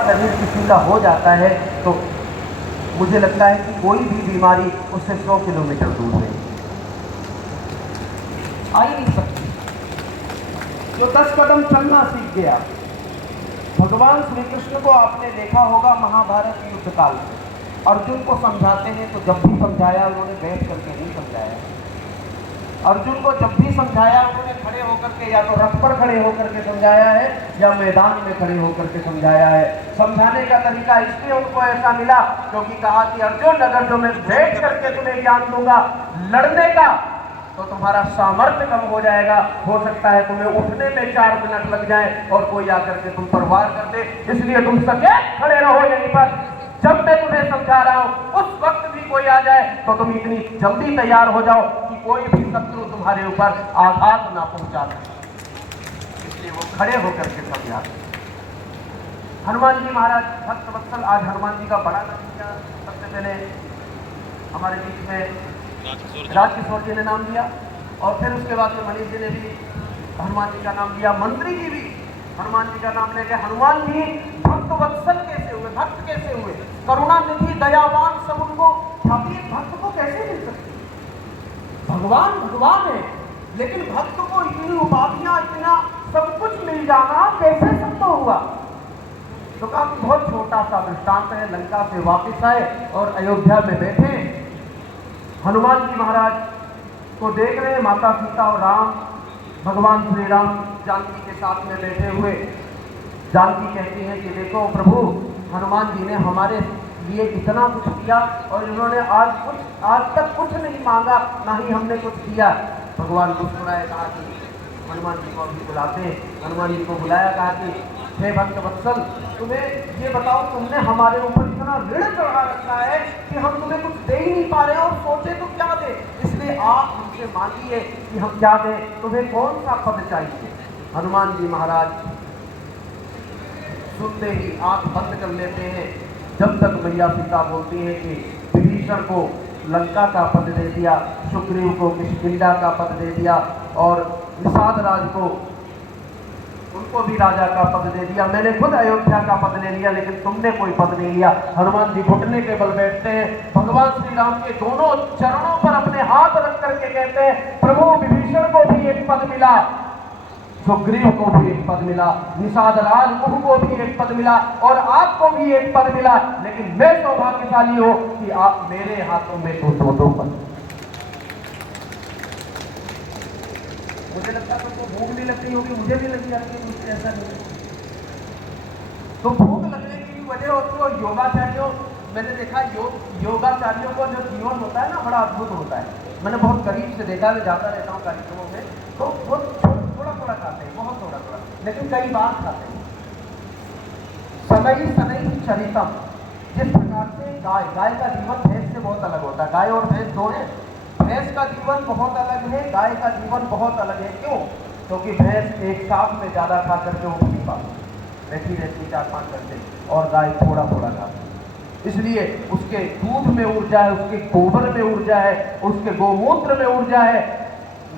शरीर किसी का हो जाता है तो मुझे लगता है कि कोई भी बीमारी उससे 100 किलोमीटर दूर है, आ ही नहीं सकती। जो 10 कदम चलना सीख गया, भगवान श्री कृष्ण को आपने देखा होगा महाभारत युद्ध काल में अर्जुन को समझाते हैं तो जब भी समझाया उन्होंने बैठ करके नहीं समझाया। अर्जुन को जब भी समझाया उन्होंने खड़े होकर के या तो रथ पर खड़े होकर के समझाया है या मैदान में खड़े होकर के समझाया है। समझाने का तरीका इसलिए उनको ऐसा मिला क्योंकि कहा कि अर्जुन अगर जो मैं बैठ करके तुम्हें ज्ञान दूंगा लड़ने का तो तुम्हारा सामर्थ्य कम हो जाएगा, हो सकता है तुम्हें उठने में 4 मिनट लग जाए और कोई आकर के तुम पर वार कर दे, इसलिए तुम सचेत खड़े रहो यहीं पर। जब मैं तुम्हें समझा रहा हूं उस वक्त भी कोई आ जाए तो तुम इतनी जल्दी तैयार हो जाओ कि कोई भी शत्रु तुम्हारे ऊपर आघात ना पहुंचा सके। इसलिए वो खड़े होकर के समझा। हनुमान जी महाराज भक्त वत्सल, आज हनुमान जी का बड़ा नतीजा सबसे पहले हमारे बीच में राजकिशोर जी ने नाम दिया और फिर उसके बाद में मनीष जी ने भी हनुमान जी का नाम दिया, मंत्री जी भी हनुमान जी का नाम ले गए। हनुमान जी भक्त वत्सल कैसे हुए, भक्त कैसे हुए, करुणा निधि दयावान सब उनको, अभी भक्त को कैसे मिल सकती? भगवान भगवान है लेकिन भक्त को इतनी उपाधियां, इतना सब कुछ मिल जाना कैसे संभव हुआ? तो काफी बहुत छोटा सा दृष्टांत है। लंका से वापस आए और अयोध्या में बैठे, हनुमान जी महाराज को देख रहे हैं, माता सीता और राम, भगवान श्री राम जानकी के साथ में बैठे हुए। जानकी कहती है कि देखो प्रभु, हनुमान जी ने हमारे लिए इतना कुछ किया और इन्होंने आज तक कुछ नहीं मांगा, ना ही हमने कुछ किया। भगवान मुस्कुराए, कहा कि हनुमान जी को अभी बुलाते हैं। हनुमान जी को बुलाया, कहा कि हे भक्त वत्सल, तुम्हें ये बताओ, तुमने हमारे ऊपर इतना ऋण चढ़ा रखा है कि हम तुम्हें कुछ दे ही नहीं पा रहे और सोचे तो क्या दे, इसलिए आप हमसे मांगिए कि हम क्या दें, तुम्हें कौन सा पद चाहिए? हनुमान जी महाराज सुनते ही आंख बंद कर लेते हैं, जब तक मैया सीता बोलती है कि विभीषण को लंका का पद दे दिया, सुग्रीव को किष्किंधा का पद दे दिया और निषाद राज को उनको भी राजा का पद दे दिया, मैंने खुद अयोध्या का पद ले लिया लेकिन तुमने कोई पद नहीं लिया। हनुमान जी घुटने के बल बैठते हैं, भगवान श्री राम के दोनों चरणों पर अपने हाथ रख करके कहते हैं प्रभु, विभीषण को भी एक पद मिला, सुग्रीव को भी एक पद मिला, निषाद राज मुख को भी एक पद मिला और आपको भी एक पद मिला, लेकिन मैं सौभाग्यशाली हूं कि आप मेरे हाथों में तो दो पद। मुझे लगता है तुमको भूख नहीं लगती होगी, मुझे भी लगी जाती है, मुझसे ऐसा नहीं। तो भूख लगने की भी वजह होती है। और योगाचार्यों, मैंने देखा योगाचार्यों का जो जीवन होता है ना, बड़ा अद्भुत होता है। मैंने बहुत करीब से देखा, मैं जाता रहता हूँ कार्यक्रमों में, तो वो थोड़ा थोड़ा खाते हैं, बहुत थोड़ा थोड़ा, लेकिन कई बार खाते हैं। सनई सनई चरितम, जिस प्रकार से गाय का जीवन भैंस से बहुत अलग होता है। गाय और भैंस दो हैं, भैंस का जीवन बहुत अलग है, गाय का जीवन बहुत अलग है। क्यों? क्योंकि भैंस एक साथ में ज्यादा खा करके उठ नहीं पाती, बैठी रहती 4-5 घंटे, और गाय थोड़ा थोड़ा खाती, इसलिए उसके दूध में ऊर्जा है, उसके गोबर में ऊर्जा है, उसके गोमूत्र में ऊर्जा है।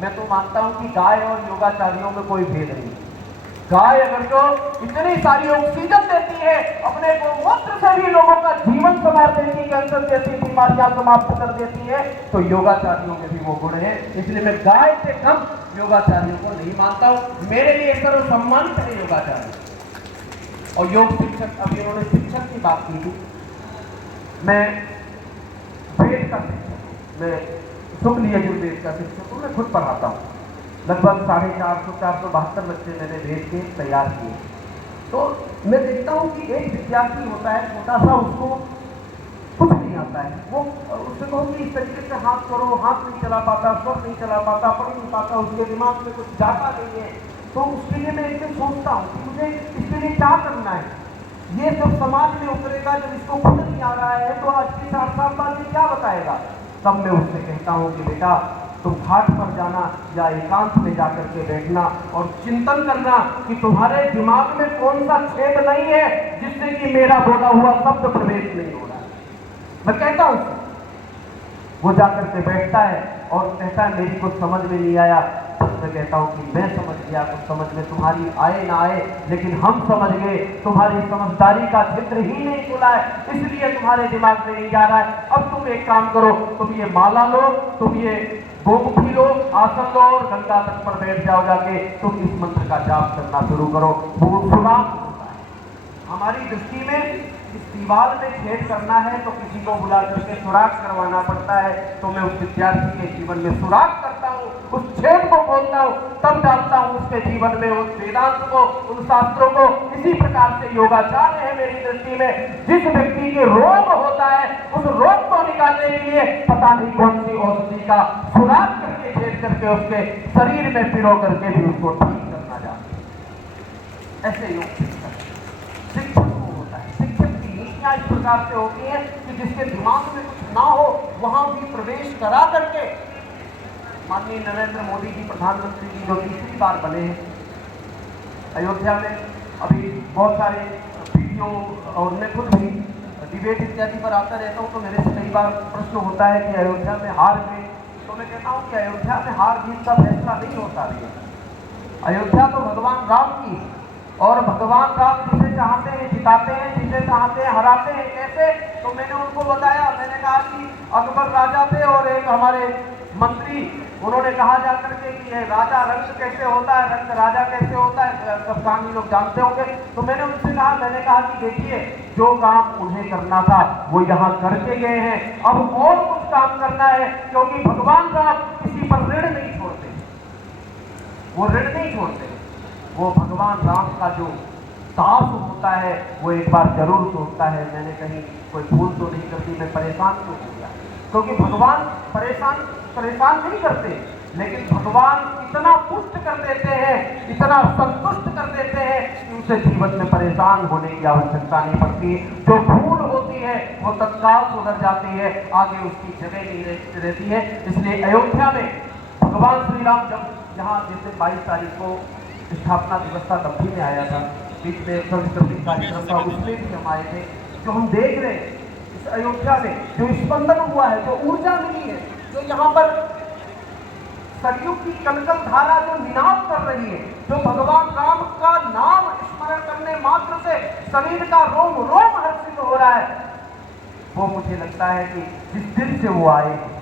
मैं तो मानता हूं कि गाय और योगाचारियों में कोई भेद नहीं। गाय अगर तो इतनी सारी ऑक्सीजन देती है, अपने गोमूत्र से भी लोगों का जीवन संवार देती है, कैंसर जैसी बीमारियां समाप्त कर देती है, तो योगाचारियों में भी वो गुण है। इसलिए मैं गाय से कम योगाचारियों को नहीं मानता हूं। मेरे लिए सर्वसम्मानित है योगाचार्य। और योग शिक्षक, अभी उन्होंने शिक्षक की बात की थी, मैं वेद का शिक्षक, मैं शुक्ल यजुर्वेद का शिक्षक हूँ, मैं खुद पढ़ाता हूँ। लगभग 450-472 बच्चे मैंने वेद के तैयार किए। तो मैं देखता हूँ कि एक विद्यार्थी होता है छोटा सा, उसको कुछ नहीं आता है, वो उससे कहो कि इस तरीके से हाथ करो, हाथ नहीं चला पाता, स्वर नहीं चला पाता, पढ़ नहीं पाता, उसके दिमाग में कुछ जाता नहीं है। तो उसके लिए मैं एक दिन सोचता हूँ कि मुझे इसके लिए क्या करना है। ये जब समाज में उतरेगा, जब इसको खुद नहीं आ रहा है, तो आज की 4 साल बाद ये क्या बताएगा? तब मैं उससे कहता हूँ कि बेटा, तुम घाट पर जाना या एकांत में जाकर के बैठना और चिंतन करना कि तुम्हारे दिमाग में कौन सा छेद नहीं है जिससे कि मेरा बोला हुआ शब्द प्रवेश नहीं हो रहा है। मैं कहता हूं, वो जाकर के बैठता है और कहता है मेरी कुछ समझ में नहीं आया। मैं कहता हूँ कि मैं समझ गया, कुछ समझ में तुम्हारी आए ना आए, लेकिन हम समझ गए, तुम्हारी समझदारी का क्षेत्र ही नहीं खुला है, इसलिए तुम्हारे दिमाग में नहीं जा रहा है। अब तुम एक काम करो, तुम ये माला लो, तुम ये गोमुखी लो, आसन लो और गंगा तट पर बैठ जाओ जाके, तुम इस मंत्र का जाप करना शुरू करो। सुराग होता है हमारी दृष्टि में, इस दीवार में छेद करना है तो किसी को बुला करके सुराग करवाना पड़ता है। तो मैं उस विद्यार्थी के जीवन में सुराग करता हूँ, उस छेद को खोलता हूँ, तब डालता हूँ उसके जीवन में उस वेदांत को, उन शास्त्रों को। इसी प्रकार से योगाचार्य है मेरी दृष्टि में, जिस व्यक्ति के रोग होता है उस रोग को निकालने के लिए पता नहीं कौन सी औषधि का सुराग करके छेद करके उसके शरीर में पिरो करके भी उसको ठीक करना चाहते। ऐसे योग शिक्षक को होता है। शिक्षक की नीतियां इस प्रकार से होती हैं कि जिसके दिमाग में कुछ ना हो वहां भी प्रवेश करा करके, माननीय नरेंद्र मोदी जी प्रधानमंत्री जी जो तीसरी बार बने हैं अयोध्या में, अभी बहुत सारे वीडियो और मैं खुद भी डिबेट इत्यादि पर आता रहता हूँ, तो मेरे से कई बार प्रश्न होता है कि अयोध्या में हार गए, तो मैं कहता हूँ कि अयोध्या में हार जीत का फैसला नहीं होता है। अयोध्या तो भगवान राम की, और भगवान राम जिसे चाहते हैं जिताते हैं, जिसे चाहते हैं हराते हैं। कैसे? तो मैंने उनको बताया, मैंने कहा कि अकबर राजा थे और एक हमारे मंत्री, उन्होंने कहा जा करके कि ये राजा रंग कैसे होता है, रंग राजा कैसे होता है, सब कहानी लोग जानते होंगे। तो मैंने उनसे कहा, मैंने कहा कि देखिए जो काम उन्हें करना था वो यहाँ करके गए हैं, अब और कुछ काम करना है, क्योंकि भगवान राम किसी पर ऋण नहीं छोड़ते, वो ऋण नहीं छोड़ते। वो भगवान राम का जो दास होता है वो एक बार जरूर सोचता है मैंने कहीं कोई भूल तो नहीं कर दी, मैं परेशान क्यों हो गया। क्योंकि भगवान परेशान नहीं करते, लेकिन भगवान इतना पुष्ट कर देते हैं, इतना संतुष्ट कर देते हैं कि उसे जीवन में परेशान होने की आवश्यकता नहीं पड़ती। जो भूल होती है वो तत्काल सुधर जाती है, आगे उसकी जगह नहीं रहती है। इसलिए अयोध्या में भगवान श्री राम जब यहाँ जैसे 22 तारीख को स्थापना दिवस था तब भी मैं आया था, बीच में सांस्कृतिक कार्यक्रम था उसमें भी हम आए थे। जो हम देख रहे हैं इस अयोध्या में जो स्पंदन हुआ है, जो ऊर्जा मिली है, जो यहाँ पर सरयुग की कलकल धारा जो निनाद कर रही है, जो भगवान राम का नाम स्मरण करने मात्र से शरीर का रोम रोम हर्षित हो रहा है, वो मुझे लगता है कि जिस दिन से वो आए हैं,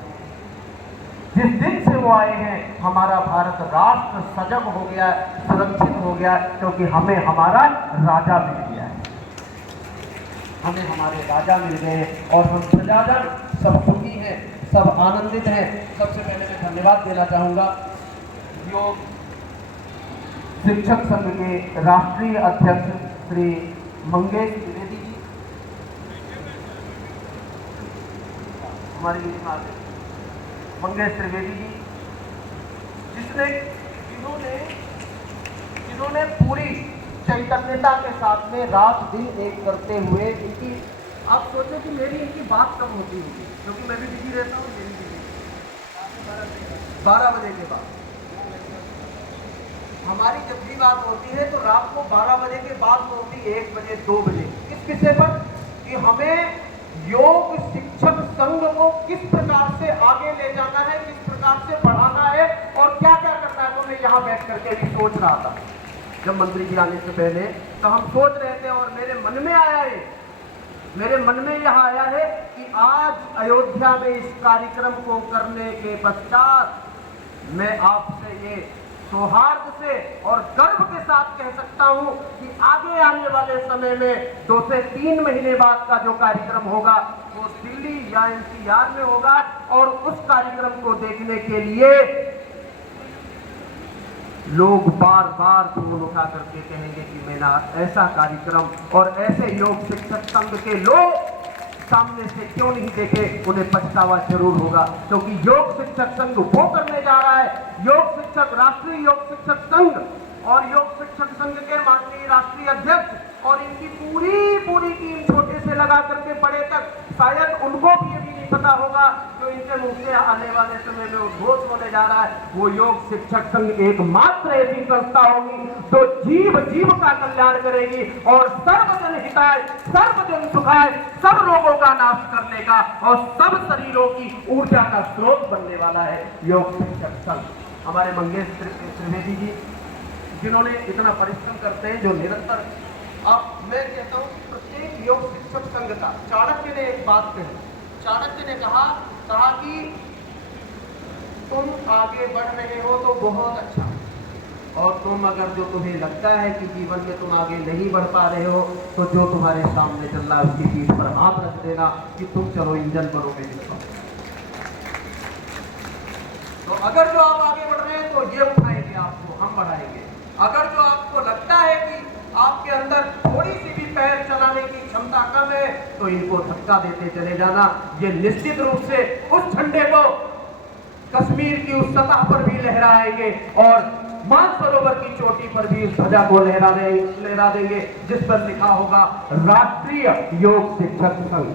जिस दिन से वो आए हैं, हमारा भारत राष्ट्र सजग हो गया, सुरक्षित हो गया, क्योंकि हमें हमारा राजा मिल गया है, हमें हमारे राजा मिल गए हैं और हम प्रजाजन सब सुखी हैं, सब आनंदित हैं। सबसे पहले मैं धन्यवाद देना चाहूँगा योग शिक्षक संघ के राष्ट्रीय अध्यक्ष श्री मंगेश त्रिवेदी जी, हमारी मंगेश त्रिवेदी जी, जिन्होंने पूरी चैतन्यता के साथ में रात दिन एक करते हुए इनकी, आप सोचो कि मेरी इनकी बात कब होती होगी, क्योंकि मैं भी बिजी रहता हूँ, मेरी बिजी 12 बजे के बाद हमारी जब भी बात होती है तो रात को 12 बजे के बाद तो होती है 1 बजे 2 बजे। किस विषय पर? कि हमें योग शिक्षक संघ को किस प्रकार से आगे ले जाना है, किस प्रकार से बढ़ाना है और क्या क्या करना है, वो मैं यहाँ बैठ करके भी सोच रहा था। जब मंत्री जी आने से पहले तो हम सोच रहे थे और मेरे मन में आया है, मेरे मन में यह आया है कि आज अयोध्या में इस कार्यक्रम को करने के पश्चात मैं आपसे ये सौहार्द से और गर्व के साथ कह सकता हूं कि आगे आने वाले समय में 2 से 3 महीने बाद का जो कार्यक्रम होगा वो दिल्ली या एनसीआर में होगा, और उस कार्यक्रम को देखने के लिए लोग बार बार फोन उठा करके कहेंगे कि मेरा ऐसा कार्यक्रम और ऐसे योग शिक्षक संघ के लोग सामने से क्यों नहीं देखे, उन्हें पछतावा जरूर होगा। क्योंकि योग शिक्षक संघ वो करने जा रहा है, योग शिक्षक राष्ट्रीय योग शिक्षक संघ और योग शिक्षक संघ के माननीय राष्ट्रीय अध्यक्ष और इनकी पूरी टीम, छोटे से लगा करके बड़े तक, शायद उनको भी अभी नहीं पता होगा जो इनके मुंह से आने वाले समय में उद्घोष होने जा रहा है। वो योग शिक्षक संघ एकमात्र ऐसी संस्था होगी जो जीव का कल्याण करेगी और सर्वजन हिताय सर्वजन सुखाय, सब रोगों का नाश करने का और सब शरीरों की ऊर्जा का स्रोत बनने वाला है योग शिक्षक संघ। हमारे मंगेश त्रिवेदी जी, जिन्होंने इतना परिश्रम करते हैं, जो निरंतर। अब मैं कहता हूँ कि प्रत्येक योग शिक्षक संघ का, चाणक्य ने एक बात कही, चाणक्य ने कहा कि तुम आगे बढ़ रहे हो तो बहुत अच्छा, और तुम अगर जो तुम्हें लगता है कि जीवन में तुम आगे नहीं बढ़ पा रहे हो, तो जो तुम्हारे सामने चल रहा है उसकी पीठ पर हाथ रख देना कि तुम चलो इंजन बनो मेरे साथ। तो अगर जो आप आगे बढ़ रहे हैं तो ये उठाएंगे आपको, हम बढ़ाएंगे। अगर जो आपको लगता है कि आपके अंदर थोड़ी सी भी पैर चलाने की क्षमता कम है, तो इनको धक्का देते चले जाना। ये निश्चित रूप से उस झंडे को कश्मीर की उस सतह पर भी लहराएंगे और मानसरोवर की चोटी पर भी इस ध्वजा को लहरा देंगे, जिस पर लिखा होगा राष्ट्रीय योग शिक्षक संघ।